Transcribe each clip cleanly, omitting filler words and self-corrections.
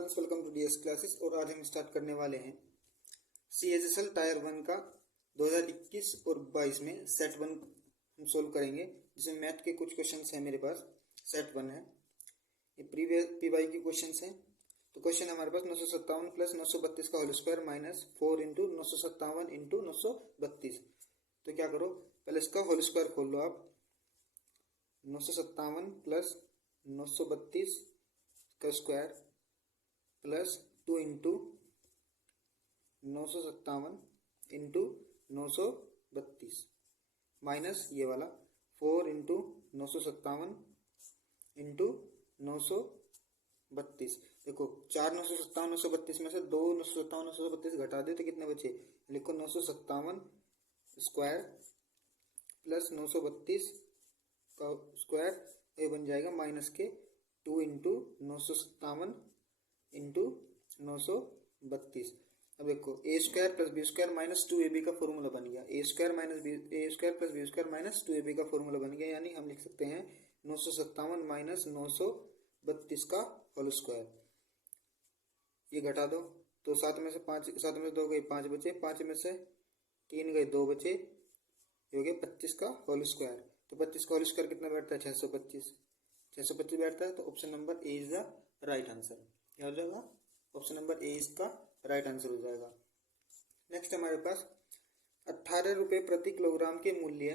Friends, welcome to DS classes. और आज हम स्टार्ट करने वाले हैं सीएचएसएल टायर 1 का 2021 और 22 में सेट 1 हम सोल्व करेंगे, जिसमें मैथ के कुछ क्वेश्चंस हैं मेरे पास। सेट 1 है, ये प्रीवियस पीवाई के क्वेश्चंस हैं। तो क्वेश्चन हमारे पास 957 प्लस 932 का whole square minus 4 into 957 into 932। तो क्या करो, पहले इसका होल स्क्वायर खोल लो आप। 957 प्लस 932 का square plus 2 into 957 into 932 minus ये वाला 4 इंटू 957 इंटू 932। देखो 4 957 932 में से 2 957 932 घटा दे तो कितने बचे। लिखो 957 स्क्वायर प्लस 932 का स्क्वायर, ये बन जाएगा माइनस के 2 इंटू 957 इंटू 932। अब देखो a square plus b square minus 2ab का फॉर्मूला बन गया। A square minus b, a square plus b square minus 2ab का फॉर्मूला बन गया। यानी हम लिख सकते हैं 957 माइनस 932 का होल स्क्वायर। ये घटा दो तो 7 में से 5, 7 में से 2 गए 5 बचे, 5 में से 3 गए 2 बचे, ये हो गया 25 का होल स्क्वायर। तो 25 का होल स्क्वायर कितना बैठता है, 625। 625 बैठता है, तो option number A is the right answer. क्या हो जाएगा, ऑप्शन नंबर ए इसका राइट आंसर हो जाएगा। नेक्स्ट हमारे पास 18 रुपये प्रति किलोग्राम के मूल्य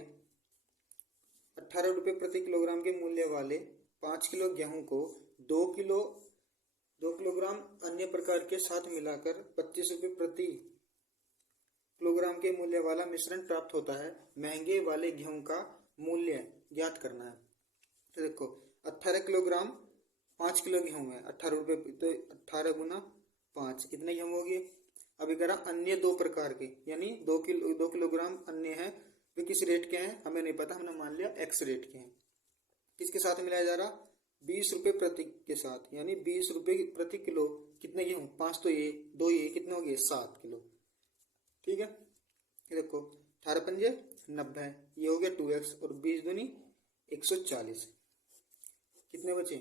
18 रुपये प्रति किलोग्राम के मूल्य वाले 5 किलो गेहूं को 2 किलोग्राम अन्य प्रकार के साथ मिलाकर 25 रुपये प्रति किलोग्राम के मूल्य वाला मिश्रण प्राप्त होता है। महंगे वाले गेहूं का मूल्य ज्ञात करना है। तो देखो 18 किलोग्राम 5 किलो गेहूं है, 18 रुपये, तो 18 गुना 5 कितने गेहूं होगी। अभी करा अन्य 2 प्रकार के, यानी 2 किलोग्राम अन्य है। वे किस रेट के हैं हमें नहीं पता, हमने मान लिया एक्स रेट के हैं। किसके साथ मिलाया जा रहा, 20 रुपये प्रति के साथ, यानी 20 रुपये प्रति किलो। कितने गेहूं, 5 तो ये 2 ये कितने हो गए 7 किलो। ठीक है, ये देखो 18 पंजे 90, ये हो गया 2x और 20 दूनी 140। कितने बचे,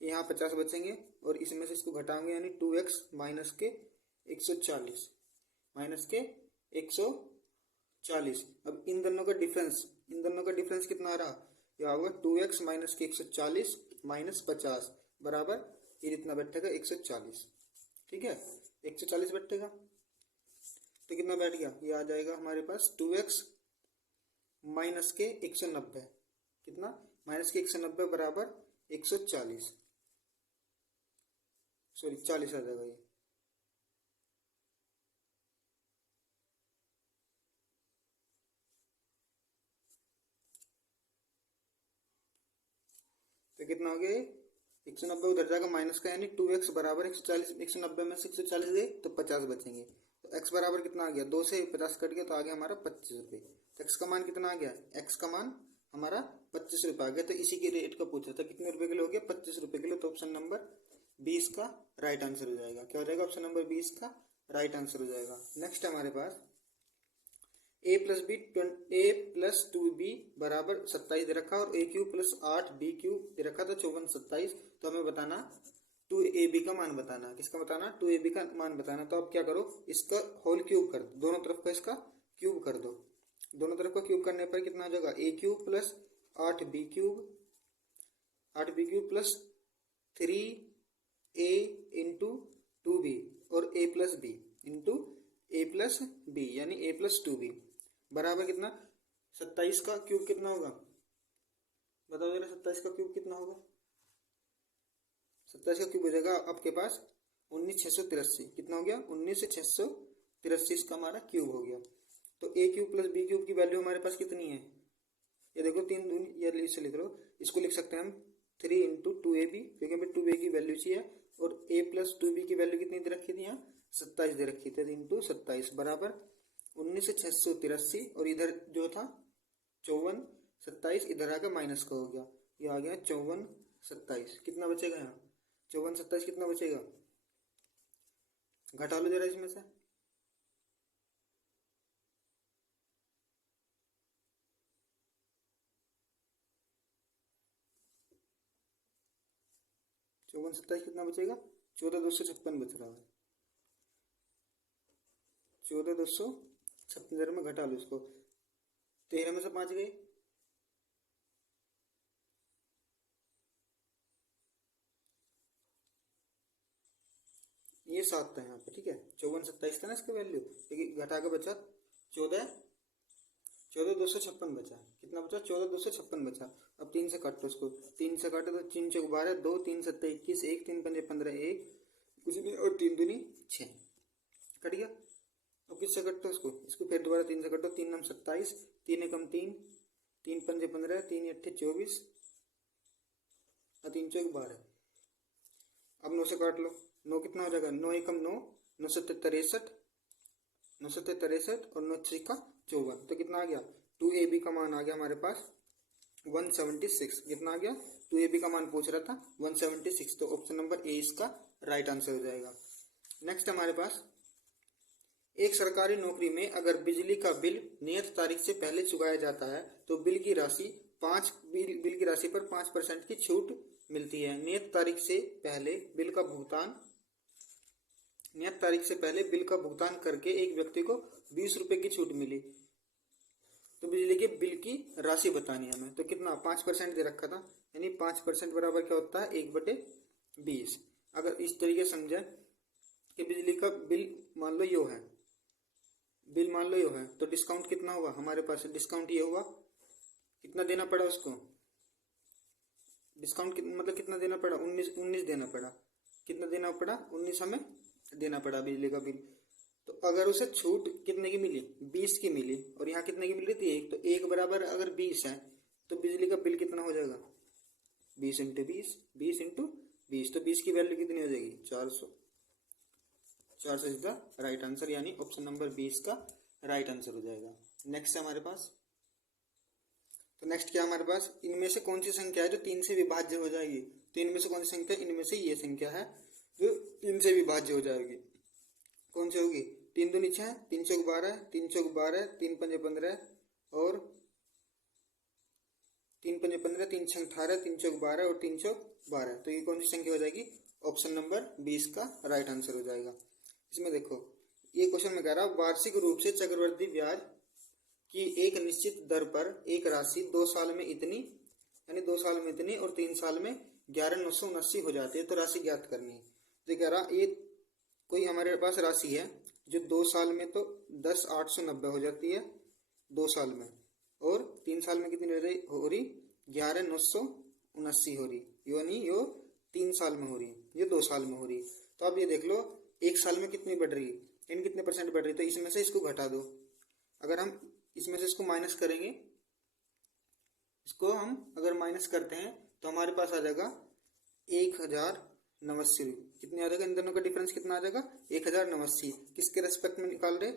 यहाँ 50 बचेंगे और इसमें से इसको घटाएंगे, यानी 2x माइनस के 140 माइनस के 140। अब इन दोनों का डिफरेंस कितना आ रहा, यह होगा 2x माइनस के 140 माइनस 50 बराबर ये जितना बैठेगा 140। ठीक है, 140 बैठेगा, तो कितना बैठ गया, ये आ जाएगा हमारे पास 2x माइनस के 190। कितना, माइनस के 190 बराबर 140, सॉरी 40 आ जाएगा ये। तो कितना हो गया, 190 उधर जाएगा माइनस का, यानी 2x बराबर 140। 190 में से 140 गए तो 50 बचेंगे। तो x बराबर कितना आ गया, 2 से 50 कट गया तो आ गया हमारा 25 रुपये। तो x का मान कितना आ गया, x का मान हमारा 25 रुपये आ गया। तो इसी के रेट का पूछा था, कितने रुपए किलो हो गया, 25 रुपये किलो। तो ऑप्शन नंबर 20 का राइट आंसर हो जाएगा। क्या हो जाएगा, ऑप्शन नंबर 20 का राइट आंसर हो जाएगा। नेक्स्ट हमारे पास a प्लस 2b बराबर 27 दे रखा और a cube plus 8b cube दे रखा, तो 54 27। तो हमें बताना 2ab का मान बताना। किसका बताना, 2ab का मान बताना। तो आप क्या करो, इसका होल क्यूब कर दो, दोनों तरफ का इसका क्यूब कर दो। दोनों तरफ का क्यूब करने पर कितना आ जाएगा, a cube plus 8b cube plus 3a into 2b और a plus b into a plus b, यानी a प्लस 2b बराबर कितना, 27 का क्यूब कितना होगा, बताओ जरा 27 का क्यूब कितना होगा। 27 का क्यूब हो जाएगा आपके पास 19683। कितना हो गया, 19683 इसका हमारा क्यूब हो गया। तो a cube plus b cube की वैल्यू हमारे पास कितनी है, ये देखो 3 दूनी, ये इसे लिख लो, इसको लिख सकते हैं हम 3 इंटू 2ab, क्योंकि हमें 2a की वैल्यू चाहिए। और a प्लस 2b की वैल्यू कितनी दे रखी थी, यहाँ 27 दे रखी थी, इंटू 27 बराबर 19683। और इधर जो था 54 27, इधर आकर माइनस का हो गया, ये आ गया 54 27। कितना बचेगा यहाँ, 54 27 कितना बचेगा, घटा लो जरा इसमें से। 54 27 कितना बचेगा, 14,256 बच रहा है। 14,256 जरा में घटा लो इसको, 13 में से 5 गए, ये 7 था यहाँ पे, ठीक है। 5427 था ना इसका वैल्यू, लेकिन घटा के बचा 14,256 बचा। कितना बचा? 14,256 बचा। अब 3 से काटो इसको, 3 से काटो तो 3 चौक 12, 2 3 7 21, 1 3 5 15 1 कुछ नहीं, और 3 दूनी 6 कट गया। अब किससे कटो इसको? इसको फिर दोबारा 3 से कटो, 3 9 27, 3 एकम 3, 3 5 15, 3 8 24 और 3 चौक 12। अब 9 से काट लो, 9 कितना हो जाएगा? 9 एकम 9, 9 7 63, 9 7 63 और 9 3 का 54, तो कितना आ गया? 2AB का मान आ गया हमारे पास 176। कितना आ गया? 2AB का मान पूछ रहा था 176, तो ऑप्शन नंबर ए इसका राइट आंसर हो जाएगा। नेक्स्ट हमारे पास, एक सरकारी नौकरी में अगर बिजली का बिल नियत तारीख से पहले चुकाया जाता है तो बिल की राशि पर 5% की छूट मिलती है। नियत तारीख से पहले बिल का भुगतान करके एक व्यक्ति को 20 रुपए की छूट मिली, तो बिजली के बिल की राशि बतानी है हमें। तो कितना? 5% दे रखा था, यानी 5% बराबर क्या होता है? 1/20। अगर इस तरीके समझे कि बिजली का बिल मान लो यो है, तो डिस्काउंट कितना होगा हमारे पास? डिस्काउंट ये होगा, कितना देना पड़ा उसको? डिस्काउंट मतलब कितना देना पड़ा? 19 देना पड़ा। कितना देना पड़ा? 19 हमें देना पड़ा बिजली का बिल। तो अगर उसे छूट कितने की मिली? 20 की मिली, और यहाँ कितने की मिल रही थी? 1, तो 1 बराबर अगर 20 है तो बिजली का बिल कितना हो जाएगा? 20 × 20, 20 × 20, तो 20 की वैल्यू कितनी हो जाएगी? 400। 400 इज द राइट आंसर, यानी ऑप्शन नंबर 20 का राइट आंसर हो जाएगा। नेक्स्ट है हमारे पास, तो नेक्स्ट क्या हमारे पास? इनमें से कौन सी संख्या है जो 3 से विभाज्य हो जाएगी? तो इनमें से कौन सी संख्या? इनमें से ये संख्या है जो 3 से विभाज्य हो जाएगी। कौन सी होगी? 3 दूनी 6, 3 चौक 12, 3 चौक 12, 3 5 15 और 3 5 15, 3 6 18, 3 चौक 12 और 3 चौक 12। तो ये कौन सी संख्या हो जाएगी? ऑप्शन नंबर 20 का राइट आंसर हो जाएगा। इसमें देखो, ये क्वेश्चन में कह रहा है वार्षिक रूप से चक्रवृद्धि ब्याज की एक निश्चित दर पर एक राशि 2 साल में इतनी, यानी 2 साल में इतनी और 3 साल में 11,979 हो जाती है, तो राशि ज्ञात करनी है। तो कह रहा ये कोई हमारे पास राशि है जो 2 साल में तो 10,890 हो जाती है 2 साल में, और 3 साल में कितनी हो रही? 11,979 हो रही, यानी यो 3 साल में हो रही, ये 2 साल में हो रही। तो अब ये देख लो 1 साल में कितनी बढ़ रही है, इन कितने परसेंट बढ़ रही है, तो इसमें से इसको घटा दो। अगर हम इसमें से इसको माइनस करेंगे, इसको हम अगर माइनस करते हैं तो हमारे पास आ जाएगा 1,089। कितने आ जाएगा? इन दोनों का डिफरेंस कितना आ जाएगा? 1,089। किसके रेस्पेक्ट में निकाल रहे?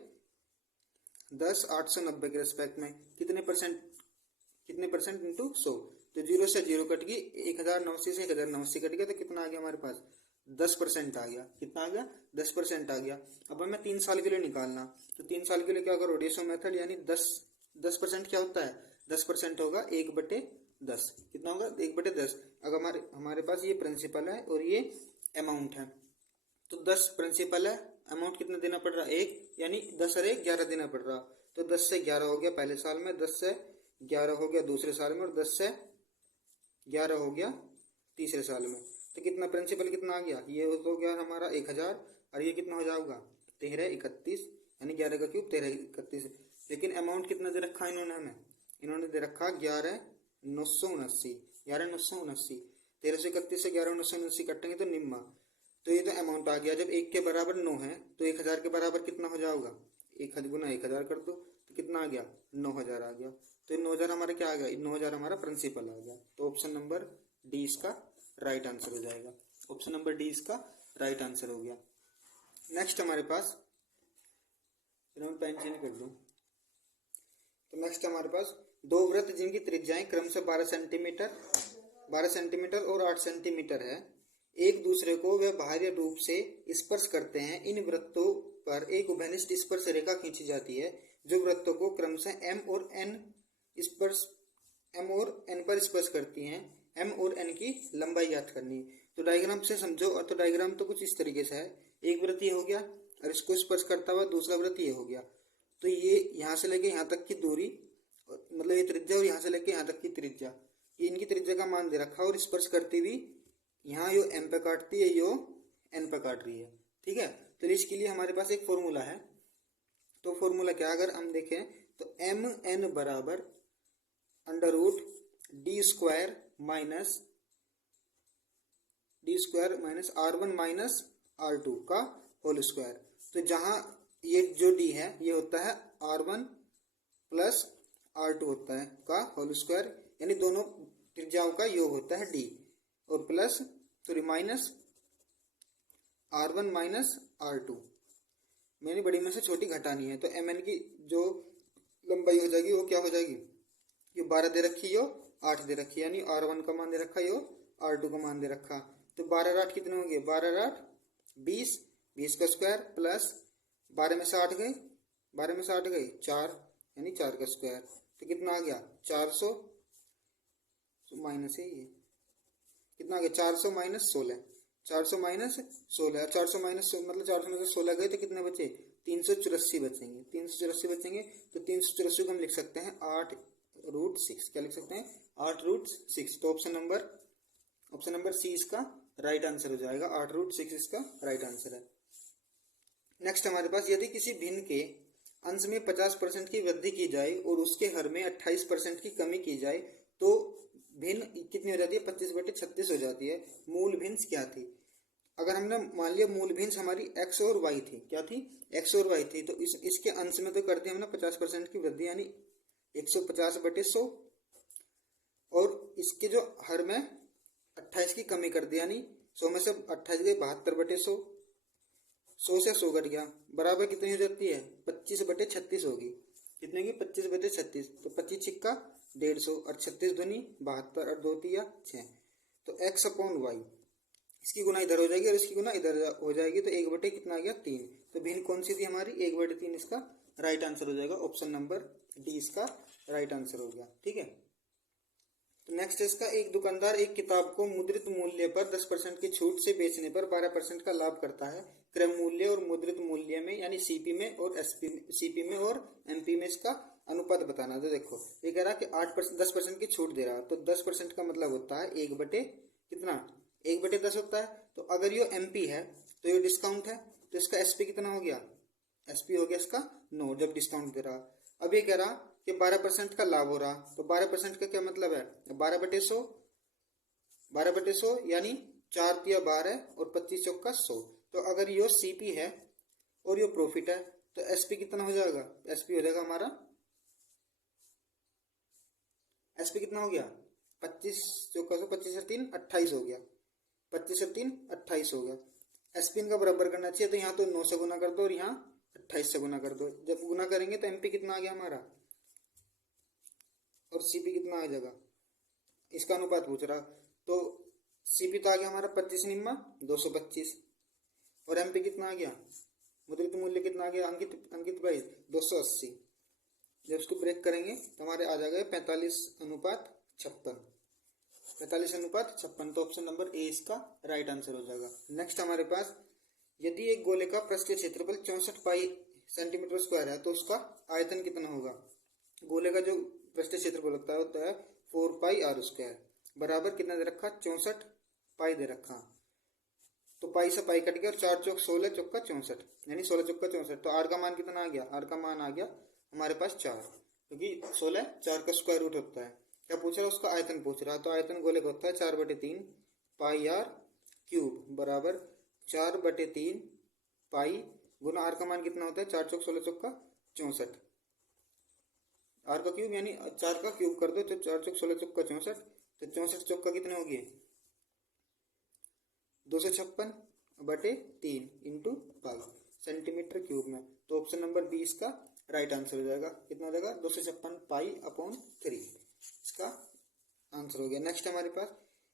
10,890 के रेस्पेक्ट में। कितने परसेंट इंटू 100, तो 0 से 0 कट गई, 1,089 से 1,089 कट गया, तो कितना आ गया हमारे पास? 10% आ गया। कितना आ गया? 10% आ गया। अब हमें 3 साल के लिए निकालना, तो 3 साल के लिए क्या करो? रेशो मेथड, यानी 10% क्या होता है? 10% होगा 1/10। कितना होगा? 1/10। अगर हमारे पास ये प्रिंसिपल है और ये अमाउंट है, तो 10 प्रिंसिपल है, अमाउंट कितना देना पड़ रहा? 1, यानी 10 और 1 11 देना पड़ रहा। तो 10 से 11 हो गया पहले साल में, 10 से 11 हो गया दूसरे साल में, और 10 से 11 हो गया तीसरे साल में। तो कितना प्रिंसिपल कितना आ गया? ये हो गया हमारा 1,000, और ये कितना हो जाएगा? 1331, यानी 11 का क्यूब 1331। लेकिन अमाउंट कितना दे रखा इन्होंने दे रखा 11,979। 11,979, 1331 से 11,979 कटेंगे तो निम्मा, तो ये तो अमाउंट आ गया। जब 1 के बराबर 9 है तो 1,000 के बराबर कितना हो जाएगा? 1 गुना 1,000 कर दो, तो कितना आ गया? 9,000 आ गया। तो 9,000 हमारा क्या आ गया? 9,000 हमारा प्रिंसिपल आ गया। तो ऑप्शन नंबर डी इसका राइट आंसर हो जाएगा। ऑप्शन नंबर डी इसका राइट आंसर हो गया। नेक्स्ट हमारे पास, पेन चेंज कर दो। तो नेक्स्ट हमारे पास 2 वृत्त जिनकी त्रिज्याएं क्रमशः 12 सेंटीमीटर और 8 सेंटीमीटर है, एक दूसरे को वह बाह्य रूप से स्पर्श करते हैं। इन वृत्तों पर एक उभयनिष्ठ स्पर्श रेखा खींची जाती है जो वृत्तों को क्रमशः M और N पर स्पर्श करती हैं। M और N की लंबाई ज्ञात करनी। तो तो डायग्राम से समझो। और तो डायग्राम तो कुछ इस तरीके से है, एक वृत्त ये हो गया और इसको स्पर्श करता हुआ दूसरा वृत्त ये हो गया। तो ये यहाँ से लेके यहाँ तक की दूरी, मतलब ये त्रिज्या, और यहाँ से लेके यहाँ तक की त्रिज्या, ये इनकी त्रिज्या का मान दे रखा है। और स्पर्श करती हुई यहाँ यो एम पे काटती है, यो एन पे काट रही है, ठीक है। तो इसके लिए हमारे पास एक फॉर्मूला है। तो फॉर्मूला क्या, अगर हम देखें तो एम एन बराबर under root D square minus R1 minus R2 का होल स्क्वायर। तो जहां ये जो डी है ये होता है R1 प्लस R2 होता है का होल स्क्वायर, यानी दोनों त्रिज्याओं का योग होता है डी, और plus sorry minus R1 minus R2। मैंने बड़ी में से छोटी घटानी है, तो एम एन की जो लंबाई हो जाएगी वो क्या हो जाएगी, ये 12 दे रखी हो 8 दे रखी, यानी R1 का मान दे रखा यो R2 का मान दे रखा। तो 12 8 कितने होंगे, 12 8 20, 20 का स्क्वायर प्लस 12 में से 8 गए, 12 में से 8 गए 4, यानी 4 का स्क्वायर। तो कितना आ गया 400, तो माइनस है ये, कितना आ गया 400 माइनस 16, 400 माइनस 16, 400 माइनस मतलब 400 में से 16 गए तो कितने बचे 384 बचेंगे, 384 बचेंगे। तो 384 को हम लिख सकते हैं 8√6, क्या लिख सकते हैं 8√6। तो ऑप्शन नंबर सी इसका राइट आंसर हो जाएगा, 8√6 इसका राइट आंसर है। नेक्स्ट हमारे पास, यदि किसी भिन्न के अंश में 50% की वृद्धि की जाए और उसके हर में 28% की कमी की जाए तो भिन्न कितनी हो जाती है, 25/36 हो जाती है। मूल भिन्न क्या थी, अगर हमने मान लिया मूल भिन्न हमारी x और y थी, क्या थी x और y थी, तो इसके अंश में तो करते हमने 50% की वृद्धि, यानी 150/100, और इसके जो हर में 28 की कमी कर दी, यानी 100 में से 28 गए 72/100, 100 से 100 घट गया, बराबर कितनी हो जाती है 25/36 होगी। कितने की 25/36, तो 25 छिक्का 150 और 36 दूनी 72 और 2 तिया 6। तो x/y, इसकी गुना इधर हो जाएगी और इसकी गुना इधर हो जाएगी, तो 1 कितना आ गया 3। तो भिन्न कौन सी थी हमारी 1/3, इसका राइट आंसर हो जाएगा, ऑप्शन नंबर डी इसका राइट आंसर हो गया, ठीक है। तो नेक्स्ट इसका, एक दुकानदार एक किताब को मुद्रित मूल्य पर 10% की छूट से बेचने पर 12% का लाभ करता है। क्रय मूल्य और मुद्रित मूल्य में, यानी सीपी में और सीपी में और एमपी में इसका अनुपात बताना। तो देखो ये कह रहा है कि 8% 10% की छूट दे रहा है, तो 10% का मतलब होता है 1/10 होता है। तो अगर ये एमपी है तो ये डिस्काउंट है, तो इसका एसपी कितना हो गया, एसपी हो गया इसका 9 जब डिस्काउंट दे रहा। अब ये कह रहा कि 12% का लाभ हो रहा, तो 12% का क्या मतलब है 12/100 यानी 4 तिया 12 और 25 चौका 100। तो अगर यो सीपी है और यो प्रॉफिट है तो एसपी कितना हो जाएगा, एसपी हो जाएगा हमारा, एसपी कितना हो गया 25 चौका 100, 25 और 3 28 हो गया, 25 और 3 28 हो गया। एसपी का बराबर करना चाहिए, तो यहाँ तो 9 से गुना कर दो और यहाँ 28 से गुना कर दो। जब गुना करेंगे तो एमपी कितना आ गया हमारा और सीपी कितना आ जाएगा, इसका अनुपात पूछ रहा। तो सीपी तो आ गया हमारा 25 निम्मा 225, और एमपी कितना आ गया, मुद्रित मूल्य कितना आ गया अंकित भाई 280। जब इसको ब्रेक करेंगे तो हमारे आ जाएगा 45:56, 45:56। तो ऑप्शन नंबर ए इसका राइट आंसर हो जाएगा। नेक्स्ट हमारे पास, यदि एक गोले का पृष्ठीय क्षेत्रफल 64 पाई सेंटीमीटर स्क्वायर है तो उसका आयतन कितना होगा। गोले का जो पृष्ठीय क्षेत्रफल होता है 4 पाई आर स्क्वायर, बराबर कितना दे रखा 64 पाई दे रखा। तो पाई से पाई कट गया और 4 चौक 16 चौका 64, यानी 16 चौका 64। तो आर का मान कितना आ गया, आर का मान आ गया हमारे पास 4, क्योंकि 16 4 का स्क्वायर रूट होता है। क्या पूछ रहा है, उसका आयतन पूछ रहा है। तो आयतन गोले का होता है 4/3 पाई आर क्यूब बराबर 4/3 पाई गुना आर का मान कितना होता है 4 चौक 16 चौका 64, आर का क्यूब यानी 4 का क्यूब कर दो तो 4 चौक 16 चौका 64, तो 64 चौका कितने हो गए 256/3 इंटू पाई सेंटीमीटर क्यूब में। तो ऑप्शन नंबर बी इसका राइट आंसर हो जाएगा। कितना हो जाएगा 256 पाई/3, इसका आंसर हो गया। नेक्स्ट हमारे पास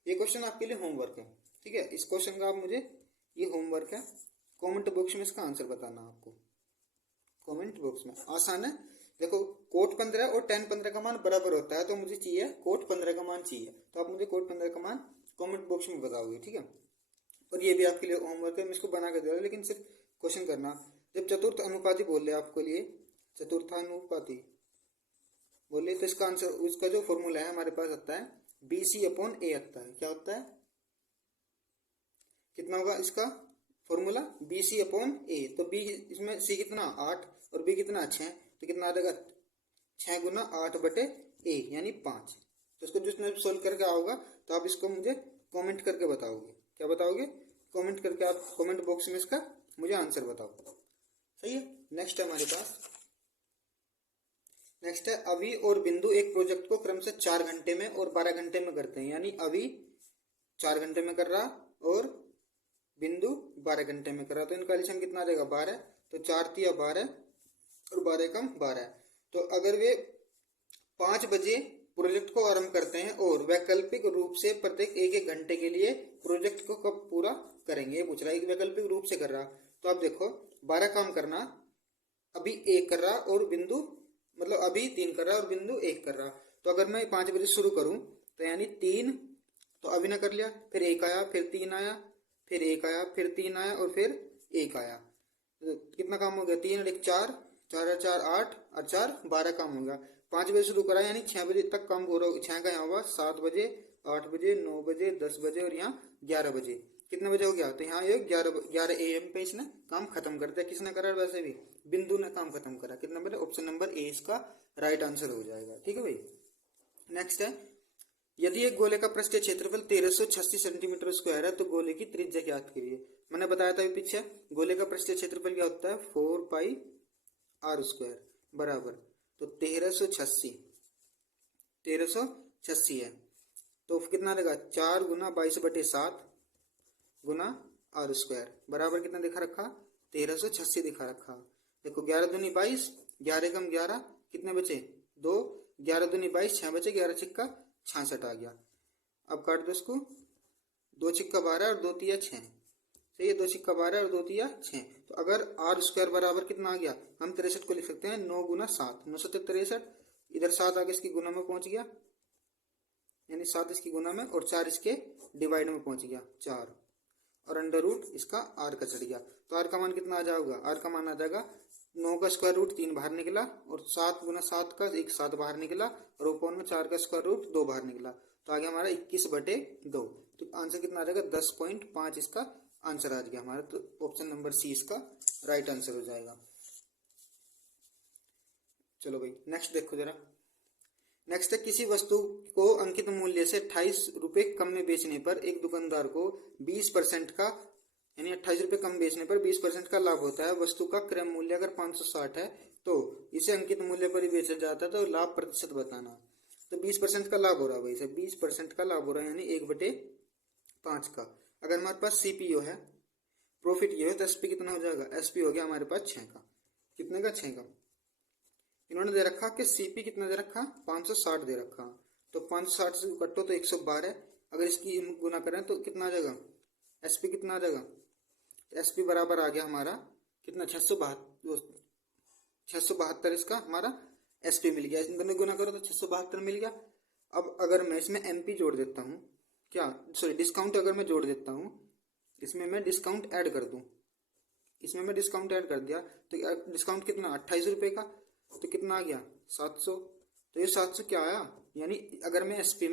ये क्वेश्चन आपके लिए होमवर्क है, ठीक है। इस क्वेश्चन का आप मुझे, ये होमवर्क है, कमेंट बॉक्स में इसका आंसर बताना आपको, कमेंट बॉक्स में। आसान है, देखो कोट 15 और tan 15 का मान बराबर होता है, तो मुझे चाहिए कोट 15 का मान चाहिए, तो आप मुझे कोट 15 का मान कमेंट बॉक्स में बताओगे, ठीक है। और ये भी आपके लिए होमवर्क है, मैं इसको बना के दे रहा हूँ, लेकिन सिर्फ क्वेश्चन करना। जब चतुर्थ अनुपाती बोल रहे आपको लिए, चतुर्थानुपाती बोलिए, तो इसका आंसर, उसका जो फॉर्मूला है हमारे पास आता है BC/A आता है। क्या होता है, कितना होगा इसका फॉर्मूला, BC/A। तो B इसमें C कितना 8 और B कितना 6, तो कितना आ जाएगा 6 गुना 8/A यानी 5। तो इसको जिसने सोल्व करके आओगा तो आप इसको मुझे कमेंट करके बताओगे। क्या बताओगे, कमेंट करके आप कमेंट बॉक्स में इसका मुझे आंसर बताओ। सही है। नेक्स्ट है हमारे पास, नेक्स्ट है अभी और बिंदु एक प्रोजेक्ट को क्रम से 4 घंटे में और 12 घंटे में करते हैं। यानी अभी 4 घंटे में कर रहा और बिंदु 12 घंटे में कर रहा, तो इनका एडिशन कितना आ जाएगा 12। तो 4 तिया 12 और 12 कम 12। तो अगर वे 5 बजे प्रोजेक्ट को आरंभ करते हैं और वैकल्पिक रूप से प्रत्येक 1-1 घंटे के लिए प्रोजेक्ट को कब पूरा करेंगे, पूछ रहा है। वैकल्पिक रूप से कर रहा, तो आप देखो 12 काम करना, अभी 1 कर रहा और बिंदु, मतलब अभी 3 कर रहा और बिंदु 1 कर रहा। तो अगर मैं 5 बजे शुरू करूं तो यानी 3, तो अभी ना कर लिया, फिर 1 आया, फिर 3 आया, फिर 1 आया, फिर 3 आया और फिर 1 आया। तो कितना काम हो गया, 3 और 1 4, 4 और 4 8 और 4 12 काम हो गया। 5 बजे शुरू करा यानी 6 बजे तक काम हो रहा, 6 का यहाँ हुआ 7 बजे, 8 बजे, 9 बजे, 10 बजे और यहाँ 11 बजे। कितने बजे हो गया, तो यहाँ ये 11 AM पे इसने काम खत्म कर दिया। किसने करा, वैसे भी बिंदु ने काम खत्म करा। कितना बजे, ऑप्शन नंबर ए इसका राइट आंसर हो जाएगा। ठीक है भाई। नेक्स्ट है, यदि एक गोले का पृष्ठीय क्षेत्रफल 1386 सेंटीमीटर स्क्वायर है तो गोले की त्रिज्या ज्ञात कीजिए। मैंने बताया था पीछे, गोले का पृष्ठीय क्षेत्रफल क्या होता है 4πr² बराबर, तो 1386 है, तो कितना देगा 4 गुना 22/7 गुना r² बराबर कितना दिखा रखा 1386 दिखा रखा। देखो 11 दूनी 22, 11 कम 11, कितने बचे 2, 11 दूनी 22, 6 बचे, 11 छिक्का 66 आ गया। अब काट दो इसको, 2 छिक्का 12 और 2 तिया 6। सही है, 2 छिक्का 12 और 2 तिया 6। तो अगर r² बराबर कितना आ गया, हम 63 को लिख सकते हैं 9 गुना 7, 9 7 63। इधर 7 आगे इसकी गुना में पहुंच गया, यानी 7 इसकी गुना में और 4 इसके डिवाइड में पहुंच गया 4, और अंडर रूट इसका r का चढ़ गया। तो r का मान कितना आ जाएगा, r का मान आ जाएगा 9 का स्क्वायर रूट 3 बाहर निकला और 7 गुना 7 का 1 7 बाहर निकला और ऊपर में 4 का स्क्वायर रूट 2 बाहर निकला। तो आ गया हमारा 21/2। तो आंसर कितना आ जाएगा 10.5 इसका आंसर आ गया हमारा। तो ऑप्शन नंबर सी इसका राइट आंसर हो जाएगा। चलो भाई नेक्स्ट देखो जरा। नेक्स्ट है, किसी वस्तु को अंकित मूल्य से 28 रुपए कम में बेचने पर एक दुकानदार को 20% का, यानी 28 रुपए कम बेचने पर 20% का लाभ होता है। वस्तु का क्रय मूल्य अगर 560 है तो इसे अंकित मूल्य पर ही बेचा जाता है, तो लाभ प्रतिशत बताना। तो 20% का लाभ हो रहा है भाई, इसे 20% का लाभ हो रहा है, यानी 1/5 का। अगर हमारे पास CPO है, प्रॉफिट ये हो, तो SP कितना हो जाएगा, SP हो गया हमारे पास 6 का। कितने का, 6 का। इन्होंने दे रखा कि CP कितना दे रखा 560 दे रखा, तो 560 से कटो तो 112। अगर इसकी गुना करें तो कितना आ जाएगा, SP कितना आ जाएगा, SP बराबर आ गया हमारा कितना 672 इसका हमारा SP मिल गया। इन दोनों गुना करो तो 672 मिल गया। अब अगर मैं इसमें MP जोड़ देता हूँ, क्या सॉरी डिस्काउंट अगर मैं जोड़ देता हूँ, इसमें मैं डिस्काउंट ऐड कर दूं, इसमें मैं डिस्काउंट ऐड कर दिया तो डिस्काउंट कितना 28 रुपए का, तो कितना आ गया 700। तो ये 700 क्या आया, यानी अगर मैं SP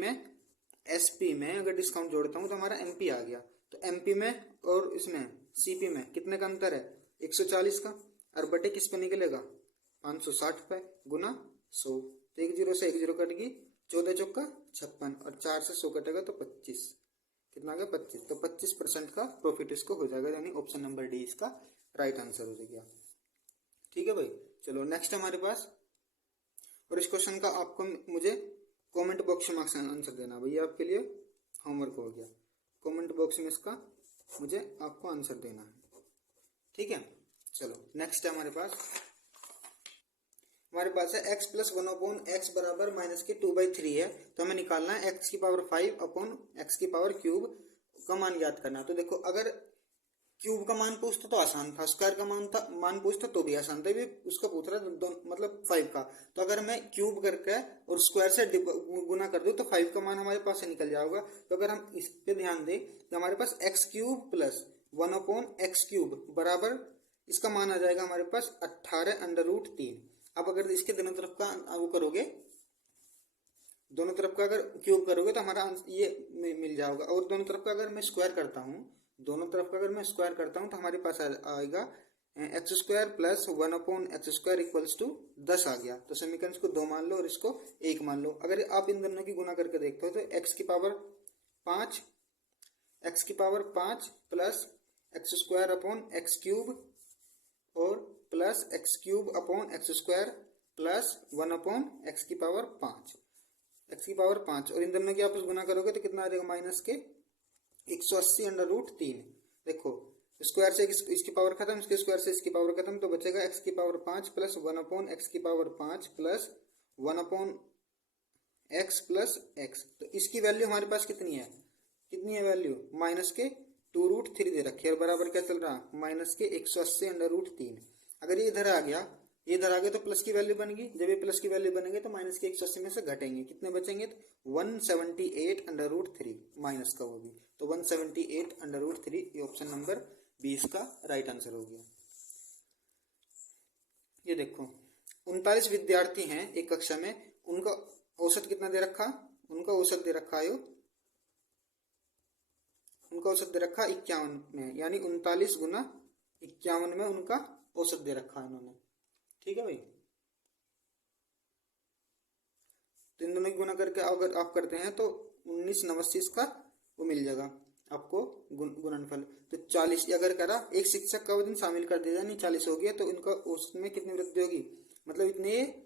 में अगर डिस्काउंट जोड़ता हूँ तो हमारा MP आ गया। तो MP में और इसमें CP में कितने का अंतर है 140 का, और बटे किस पे निकलेगा 560 पे गुना 100। तो 1 0 से 1 0 कट गई, 14 चौका 56 और 4 से 100 कटेगा तो 25, कितना आ गया 25। तो 25% का प्रॉफिट इसको हो जाएगा, यानी ऑप्शन नंबर डी इसका राइट आंसर हो जाएगा। ठीक है भाई। चलो नेक्स्ट हमारे पास, और इस क्वेश्चन का आपको मुझे कमेंट बॉक्स में आंसर देना, भैया आपके लिए होमवर्क हो गया। कमेंट बॉक्स में इसका मुझे आपको आंसर देना है। ठीक है। चलो नेक्स्ट है हमारे पास है x + 1/x बराबर -2/3 है। तो हमें निकालना है x⁵ का मान ज्ञात करना। तो देखो अगर क्यूब का मान पूछता तो आसान था, स्क्वायर का मान पूछता तो भी आसान था, भी उसका पूछ रहा है मतलब 5 का। तो अगर मैं क्यूब करके और स्क्वायर से गुना कर दूं तो 5 का मान हमारे पास से निकल जाएगा। तो अगर हम इस पे ध्यान दें तो हमारे पास एक्स क्यूब प्लस 1/x³ बराबर इसका मान आ जाएगा हमारे पास 18√3। अब अगर इसके दोनों तरफ का वो करोगे, दोनों तरफ का अगर क्यूब करोगे तो हमारा ये मिल जाएगा। और दोनों तरफ का अगर मैं स्क्वायर करता हूँ, दोनों तरफ का अगर मैं स्क्वायर करता हूँ तो हमारे पास आएगा x² plus 1/x² equals to 10 आ गया। तो समीकरण इसको 2 मान लो और इसको 1 मान लो। अगर आप इन दोनों की गुना करके देखते हो तो x⁵ प्लस x²/x³ और plus x³/x² plus 1/x⁵ x⁵ और इन दोनों की आपस गुना करोगे तो कितना आ जाएगा माइनस के 180√3। देखो स्क्वायर से इसकी पावर खत्म, इसके स्क्वायर से इसकी पावर खत्म, तो बचेगा x⁵ plus 1/x⁵ plus 1/x plus x। तो इसकी वैल्यू हमारे पास कितनी है वैल्यू माइनस के 2√3 दे रखी है और बराबर क्या चल रहा माइनस के 180√3। अगर ये इधर आ गया, ये इधर आ गया तो प्लस की वैल्यू बन गई। जब ये प्लस की वैल्यू बनेगी तो माइनस के 180 में से घटेंगे, कितने बचेंगे तो 178√3 माइनस का वो भी, तो 178√3 ये ऑप्शन नंबर 20 का राइट आंसर हो गया। ये देखो 39 विद्यार्थी हैं एक कक्षा में, उनका औसत कितना दे रखा, उनका औसत दे रखा है, उनका औसत दे रखा 51 में, यानी 39 गुना 51 में उनका औसत दे रखा है इन्होंने। ठीक है भाई, तो इन दोनों की गुना करके अगर आप करते हैं तो 19 का वो मिल जाएगा आपको गुणनफल। तो 40 अगर करा, एक शिक्षक का वो दिन शामिल कर दिया, नहीं 40 हो गया, तो इनका औसत में कितनी वृद्धि होगी, मतलब इतने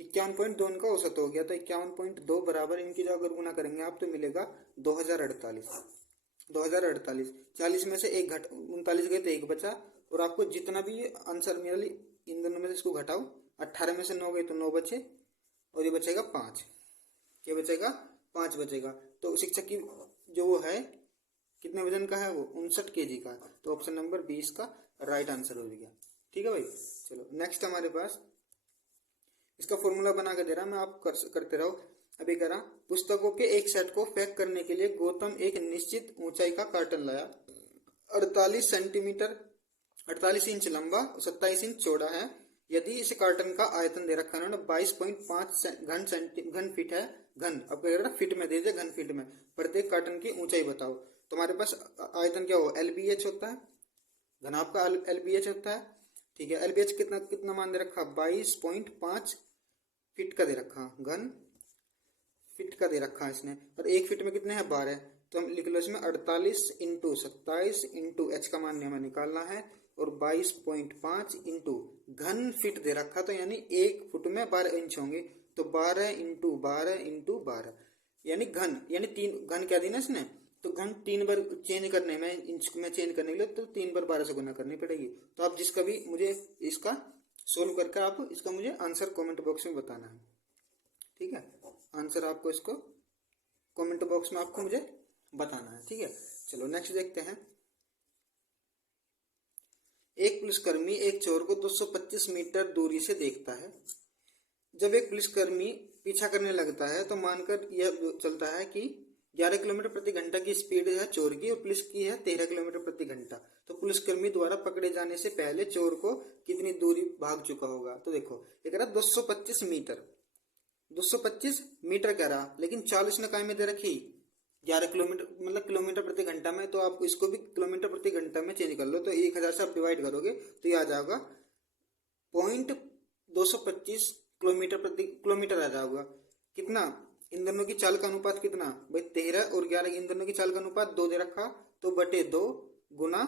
51.2 इनका औसत हो गया। तो 51.2 बराबर इनकी जो अगर गुना करेंगे आप तो मिलेगा 2048। 40 में से एक घट 39 गए तो एक बचा, और आपको जितना भी आंसर मिला इन दोनों में से इसको घटाओ, 18 में से 9 गए तो 9 बचे और ये बचेगा 5, ये बचेगा 5 बचेगा। तो शिक्षक की जो वो है कितने वजन का है वो 59 kg का, तो ऑप्शन नंबर 20 का राइट आंसर हो गया। ठीक है भाई, चलो नेक्स्ट हमारे पास इसका फॉर्मूला बना के दे रहा मैं, आप करते रहो। अभी करा, पुस्तकों के एक सेट को पैक करने के लिए गौतम एक निश्चित ऊंचाई का कार्टन लाया, 48 सेंटीमीटर 48 इंच लंबा 27 इंच चौड़ा है। यदि इस कार्टन का आयतन दे रखा है उन्होंने 22.5 घन फीट है, घन अब कह रहा फीट में दे दिया, घन फीट में, प्रत्येक कार्टन की ऊंचाई बताओ। तो हमारे पास आयतन क्या हो LBH होता है, घन आपका LBH होता है। ठीक है, LBH कितना मान दे रखा 22.5 फीट का दे रखा, घन फीट का दे रखा है इसने, और एक फीट में कितने हैं 12, तो हम लिख लो इसमें 48 इंटू 27 इंटू h का मान हमें निकालना है, और 22.5 इंटू घन फीट दे रखा, तो यानी एक फुट में 12 इंच होंगे, तो 12 इंटू 12 इंटू 12 यानी घन, यानी 3 घन क्या देना इसने, तो घन 3 बार चेंज करने में, इंच में चेंज करने के लिए तो 3 बार 12 से गुना करनी पड़ेगी। तो आप जिसका भी मुझे इसका सोल्व करके आप इसका मुझे आंसर कमेंट बॉक्स में बताना है। ठीक है, आंसर आपको इसको कमेंट बॉक्स में आपको मुझे बताना है। ठीक है, चलो नेक्स्ट देखते हैं। एक पुलिसकर्मी एक चोर को 225 मीटर दूरी से देखता है। जब एक पुलिसकर्मी पीछा करने लगता है तो मानकर यह चलता है कि 11 किलोमीटर प्रति घंटा की स्पीड है चोर की, और पुलिस की है 13 किलोमीटर प्रति घंटा। तो पुलिसकर्मी द्वारा पकड़े जाने से पहले चोर को कितनी दूरी भाग चुका होगा। तो देखो ये कह रहा 225 मीटर कह रहा, लेकिन 40 ने काय में दे रखी 11 किलोमीटर, मतलब किलोमीटर प्रति घंटा में, तो आप इसको भी किलोमीटर प्रति घंटा में चेंज कर लो। तो 1000 से आप डिवाइड करोगे तो ये आ जाएगा 225 किलोमीटर आ जाएगा। कितना, इन दोनों की चाल का अनुपात कितना भाई 13 और 11, इन दोनों की चाल का अनुपात 2 दे रखा, तो बटे 2 गुना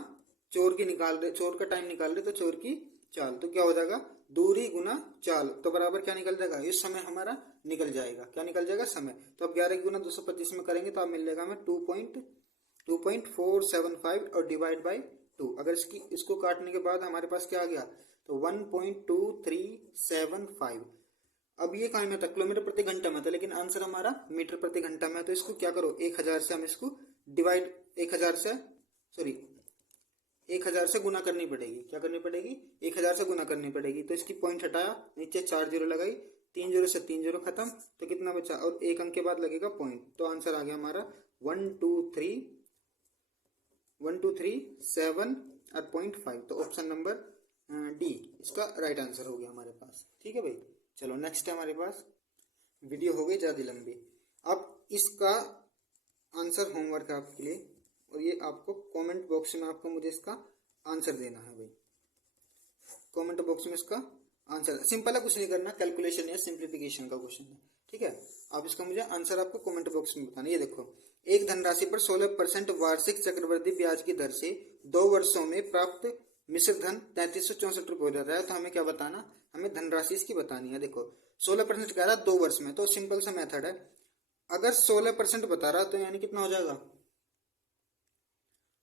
चोर की निकाल रहे, चोर का टाइम निकाल रहे, तो चोर की चाल, तो क्या हो जाएगा दूरी गुना चाल, तो बराबर क्या निकल जाएगा, इस समय हमारा निकल जाएगा, क्या निकल जाएगा समय। तो अब 11 गुना 225 में करेंगे तो आप मिल जाएगा हमें 2.475 और डिवाइड बाई 2। अगर इसको काटने के बाद हमारे पास क्या आ गया, तो 1.2375। अब ये कहाँ में था, किलोमीटर प्रति घंटा में था, लेकिन आंसर हमारा मीटर प्रति घंटा में है। तो इसको क्या करो 1000 से हम इसको डिवाइड 1000 से 1000 से गुना करनी पड़ेगी। क्या करनी पड़ेगी? 1000 से गुना करनी पड़ेगी। तो इसकी पॉइंट हटाया, नीचे 4 जीरो लगाई, 3 जीरो से 3 जीरो खत्म, तो कितना बचा? और एक अंक के बाद लगेगा पॉइंट। तो आंसर आ गया हमारा 123 और 0.5। तो ऑप्शन नंबर डी इसका राइट आंसर हो गया हमारे पास। ठीक है भाई, चलो नेक्स्ट है हमारे पास। वीडियो हो गई ज़्यादा लंबी। अब इसका आंसर होमवर्क है आपके लिए, और ये आपको कमेंट बॉक्स में आपको मुझे इसका आंसर देना है भाई। कमेंट बॉक्स में इसका आंसर सिंपल है, कुछ नहीं करना, कैलकुलेशन या सिंप्लीफिकेशन का क्वेश्चन है। ठीक है, आप इसका मुझे आंसर आपको कमेंट बॉक्स में बताना। ये देखो, एक धनराशि पर 16% वार्षिक चक्रवृद्धि ब्याज की दर से 2 वर्षों में प्राप्त मिश्र धन 3364 रुपये हो जाता है। तो हमें क्या बताना? हमें धनराशि इसकी बतानी है। देखो 16% कह रहा है 2 वर्ष में, तो सिंपल सा मेथड है। अगर 16% बता रहा तो यानी कितना हो जाएगा?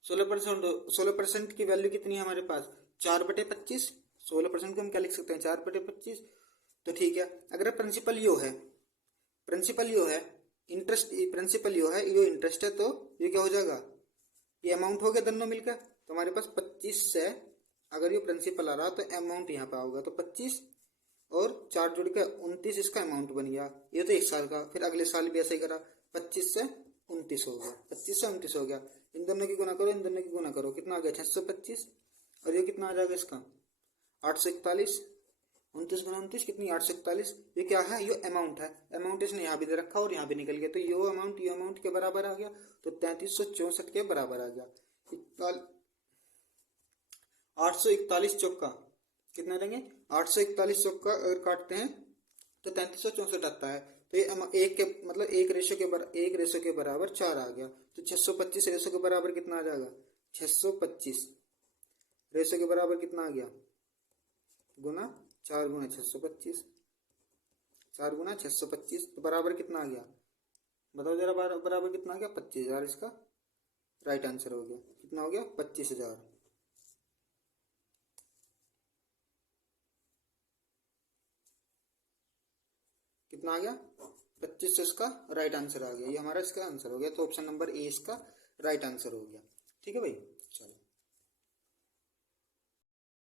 16% की वैल्यू कितनी है हमारे पास? 4/25। 16% को हम क्या लिख सकते हैं? 4/25। तो ठीक है, अगर प्रिंसिपल यो है, इंटरेस्ट प्रिंसिपल यो है, यो इंटरेस्ट है, तो ये क्या हो जाएगा? ये अमाउंट हो गया दोनों मिलकर। तो हमारे पास 25 से, अगर ये प्रिंसिपल आ रहा तो अमाउंट यहाँ पे होगा, तो 25 और 4 जुड़ के 29 इसका अमाउंट बन गया। ये तो 1 साल का, फिर अगले साल भी ऐसे ही करा, 25 से 29 हो गया, 25 से 29 हो गया। इन दोनों की गुना करो, इन दोनों की गुना करो, कितना आ गया? 625। और ये कितना आ जाएगा इसका? 841। 29 गुना 29 कितनी? 841। ये क्या है? ये अमाउंट है। अमाउंट इसने यहाँ भी दे रखा और यहाँ भी निकल गया, तो यो अमाउंट के बराबर आ गया। तो 3364 के बराबर आ गया। 841 चौका कितना देंगे? 841 चौका अगर काटते हैं तो 3364 आता है। तो ये एक के मतलब एक रेशो के बराबर 4 आ गया। तो 625 रेशो के बराबर कितना आ जाएगा? 625 रेशो के बराबर कितना आ गया? गुना 4 गुना 625, 4 गुना 625, तो बराबर कितना आ गया? बताओ जरा, बराबर कितना आ गया? 25,000। इसका राइट आंसर हो गया। कितना हो गया? 25,000। कितना आ गया? 25 से इसका राइट आंसर आ गया। ये हमारा इसका आंसर हो गया। तो ऑप्शन नंबर ए इसका राइट आंसर हो गया। ठीक है भाई, चलो।